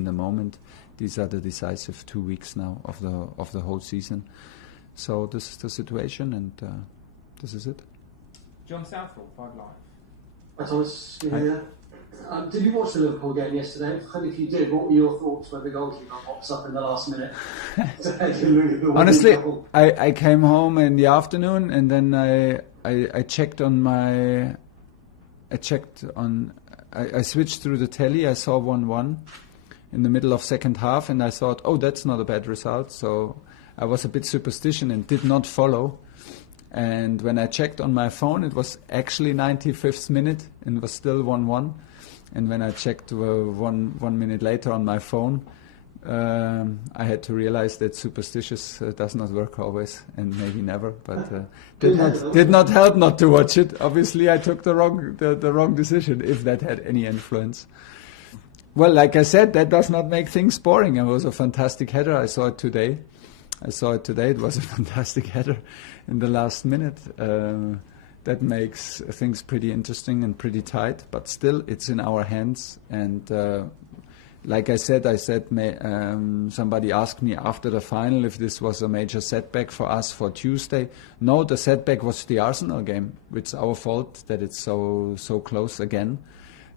in the moment. These are the decisive 2 weeks now of the whole season. So this is the situation, and this is it. John Southall, 5 Live. Hi Thomas, did you watch the Liverpool game yesterday? And if you did, what were your thoughts when the goalkeeper pops up in the last minute? Honestly, I came home in the afternoon, and then I checked on my... I switched through the telly. I saw 1-1 in the middle of second half, and I thought, oh, that's not a bad result. So I was a bit superstitious and did not follow. And when I checked on my phone, it was actually 95th minute and was still 1-1. And when I checked 1 minute later on my phone, I had to realize that superstitious does not work always, and maybe never. But did not help not to watch it. Obviously, I took the wrong decision, if that had any influence. Well, like I said, that does not make things boring. It was a fantastic header. I saw it today. It was a fantastic header in the last minute. That makes things pretty interesting and pretty tight. But still, it's in our hands. And like I said, somebody asked me after the final if this was a major setback for us for Tuesday. No, the setback was the Arsenal game. It's our fault that it's so close again.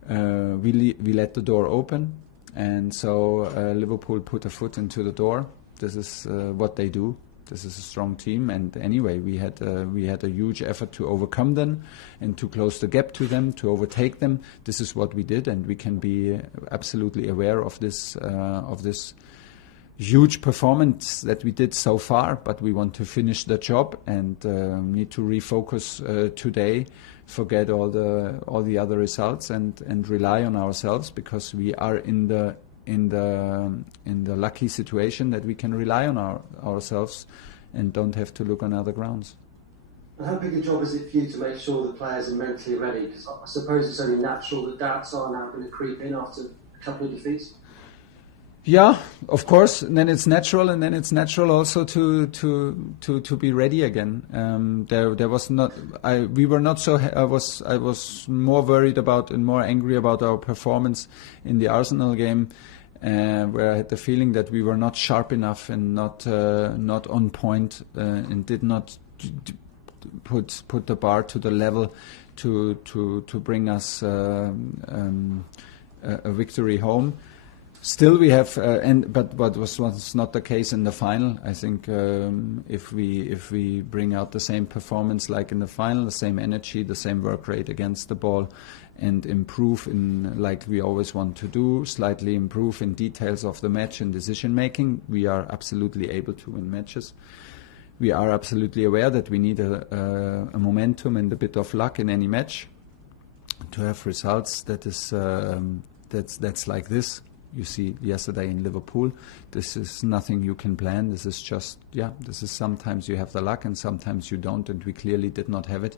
We let the door open, and so Liverpool put a foot into the door. This is what they do. This is a strong team, and anyway, we had a huge effort to overcome them and to close the gap to them, to overtake them. This is what we did, and we can be absolutely aware of this huge performance that we did so far. But we want to finish the job and need to refocus today. Forget all the other results and rely on ourselves, because we are in the lucky situation that we can rely on ourselves and don't have to look on other grounds. And how big a job is it for you to make sure the players are mentally ready? Because I suppose it's only natural that doubts are now going to creep in after a couple of defeats. Yeah, of course. And then it's natural, also to be ready again. There was not. We were not so. I was more worried about and more angry about our performance in the Arsenal game, where I had the feeling that we were not sharp enough and not on point, and did not put the bar to the level to bring us a victory home. Still, we have, but what was not the case in the final. I think if we bring out the same performance like in the final, the same energy, the same work rate against the ball, and improve in like we always want to do, slightly improve in details of the match and decision making, we are absolutely able to win matches. We are absolutely aware that we need a momentum and a bit of luck in any match to have results that's like this. You see yesterday in Liverpool, this is nothing you can plan. This is just, this is sometimes you have the luck and sometimes you don't, and we clearly did not have it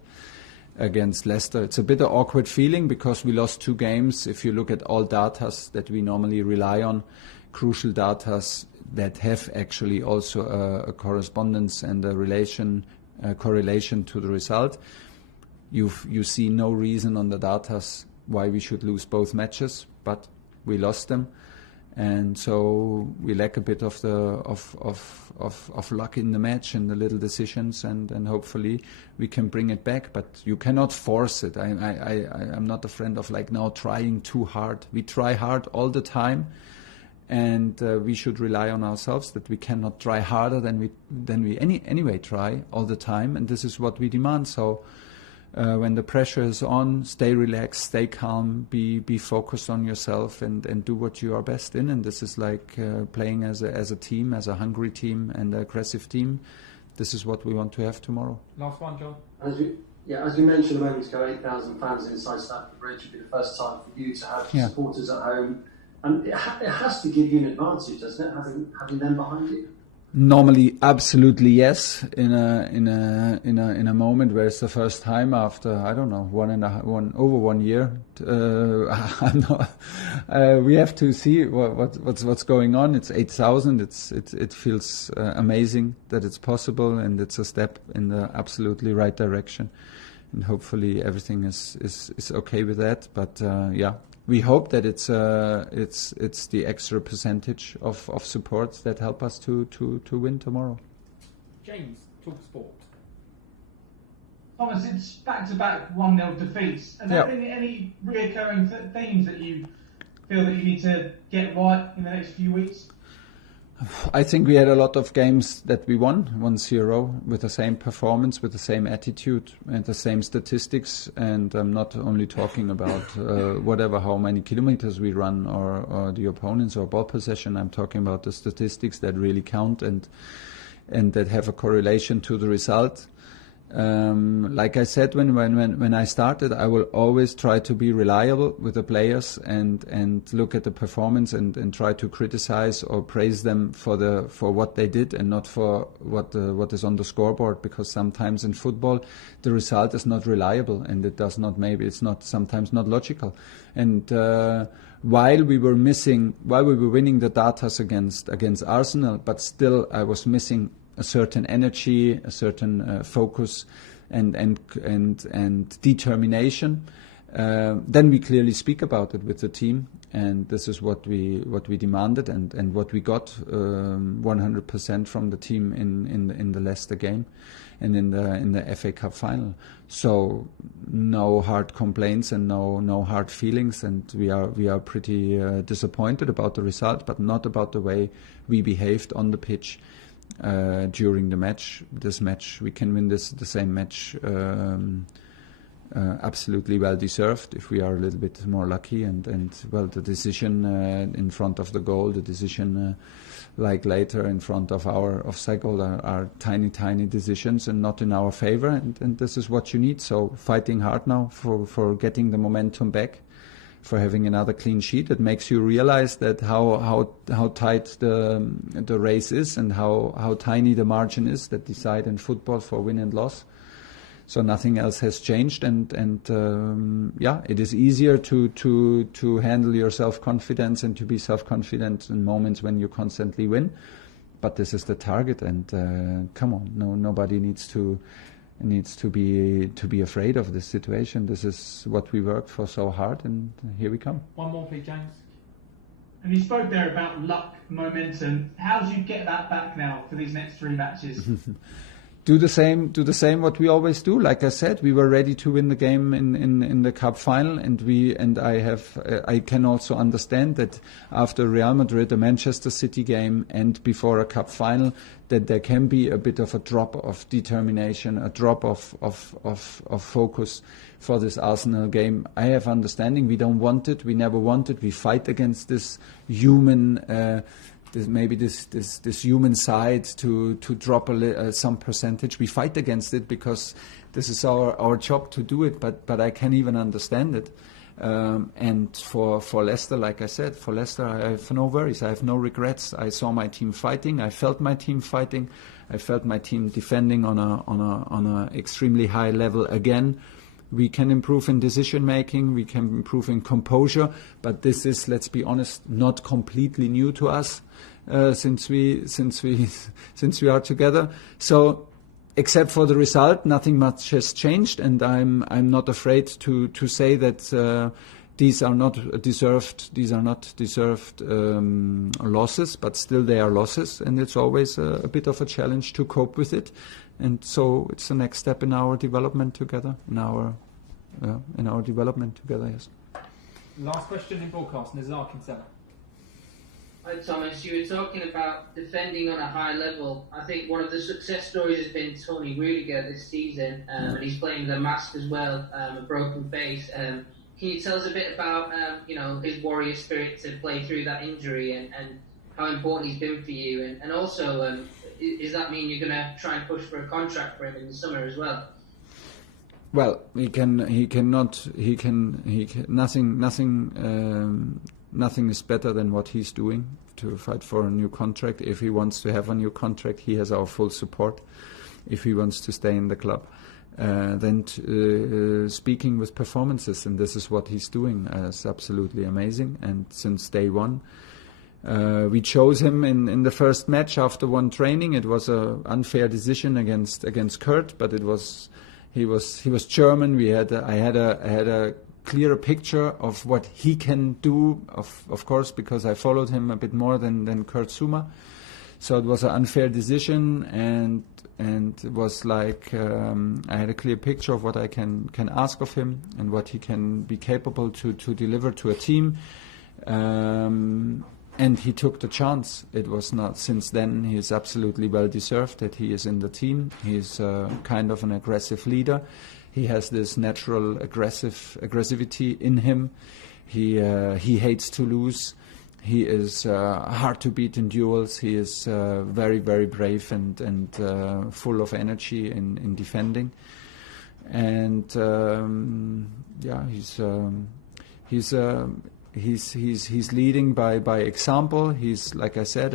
against Leicester. It's a bit of awkward feeling because we lost 2 games. If you look at all datas that we normally rely on, crucial datas that have actually also a correspondence and a correlation to the result, you see no reason on the datas why we should lose both matches, but we lost them. And so we lack a bit of luck in the match and the little decisions, and hopefully we can bring it back. But you cannot force it. I'm not a friend of now trying too hard. We try hard all the time, and we should rely on ourselves that we cannot try harder than we anyway try all the time. And this is what we demand. So. When the pressure is on, stay relaxed, stay calm, be focused on yourself, and do what you are best in. And this is like playing as a team, as a hungry team and an aggressive team. This is what we want to have tomorrow. Last one, John. As you mentioned a moment ago, 8,000 fans inside Stamford Bridge would be the first time for you to have supporters at home, and it has to give you an advantage, doesn't it, having them behind you? Normally, absolutely yes. In a moment where it's the first time after over 1 year, we have to see what's going on. It's 8,000. It feels amazing that it's possible, and it's a step in the absolutely right direction. And hopefully everything is okay with that. But we hope that it's the extra percentage of support that help us to win tomorrow. James, talk sport. Thomas, it's back-to-back 1-0 defeats. Are there any reoccurring themes that you feel that you need to get right in the next few weeks? I think we had a lot of games that we won 1-0 with the same performance, with the same attitude and the same statistics. And I'm not only talking about how many kilometers we run or the opponents or ball possession. I'm talking about the statistics that really count and that have a correlation to the result. Like I said, when I started, I will always try to be reliable with the players and look at the performance and try to criticize or praise them for what they did and not for what is on the scoreboard, because sometimes in football the result is not reliable and it's not sometimes not logical. And while we were winning the datas against Arsenal, but still I was missing a certain energy, a certain focus, and determination. Then we clearly speak about it with the team, and this is what we demanded and what we got 100% from the team in the Leicester game and in the FA Cup final. So no hard complaints and no hard feelings, and we are pretty disappointed about the result, but not about the way we behaved on the pitch. During the match, we can win the same match absolutely well deserved if we are a little bit more lucky and the decision in front of the goal, the decision like later in front of our offside goal are tiny decisions and not in our favor, and this is what you need. So fighting hard now for getting the momentum back, for having another clean sheet. It makes you realize that how tight the race is and how tiny the margin is that decide in football for win and loss. So nothing else has changed, and it is easier to handle your self-confidence and to be self-confident in moments when you constantly win. But this is the target, and come on, nobody needs to be afraid of this situation. This is what we worked for so hard, and here we come. One more, please, James. And you spoke there about luck, momentum. How do you get that back now for these next 3 matches? Do the same what we always do. Like I said, we were ready to win the game in the cup final, and I can also understand that after Real Madrid, the Manchester City game, and before a cup final, that there can be a bit of a drop of determination, a drop of focus for this Arsenal game. I have understanding. We don't want it. We never want it. We fight against this human. This human side to drop some percentage. We fight against it because this is our job to do it, but I can even understand it. And for Leicester, like I said, for Leicester I have no worries, I have no regrets. I saw my team fighting, I felt my team fighting, I felt my team defending on a extremely high level again. We can improve in decision making, we can improve in composure, but this is, let's be honest, not completely new to us since we are together. So, except for the result, nothing much has changed, and I'm not afraid to say that these are not deserved losses, but still they are losses, and it's always a bit of a challenge to cope with it. And so it's the next step in our development together, yes. Last question in broadcasting is Arkin Seller. Hi Thomas, you were talking about defending on a high level. I think one of the success stories has been Tony Rudiger this season, and he's playing with a mask as well, a broken face. Can you tell us a bit about his warrior spirit to play through that injury and how important he's been for you? And also, does that mean you're going to try and push for a contract for him in the summer as well? Well, nothing is better than what he's doing to fight for a new contract. If he wants to have a new contract, he has our full support. If he wants to stay in the club, then speaking with performances, and this is what he's doing, is absolutely amazing. And since day one, we chose him in the first match after one training. It was an unfair decision against Kurt, but he was German. I had a clearer picture of what he can do, of course, because I followed him a bit more than Kurt Zouma. So it was an unfair decision, and it was like I had a clear picture of what I can ask of him and what he can be capable to deliver to a team. And he took the chance. It was not, since then, he is absolutely well deserved that he is in the team. He's kind of an aggressive leader. He has this natural aggressivity in him. He hates to lose. He is hard to beat in duels. He is very, very brave and full of energy in defending. And he's leading by example. He's, like I said,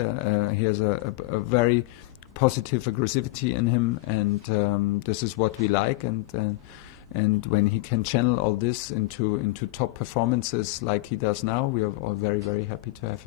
he has a very positive aggressivity in him, and this is what we like. And when he can channel all this into top performances like he does now, we are all very, very happy to have him.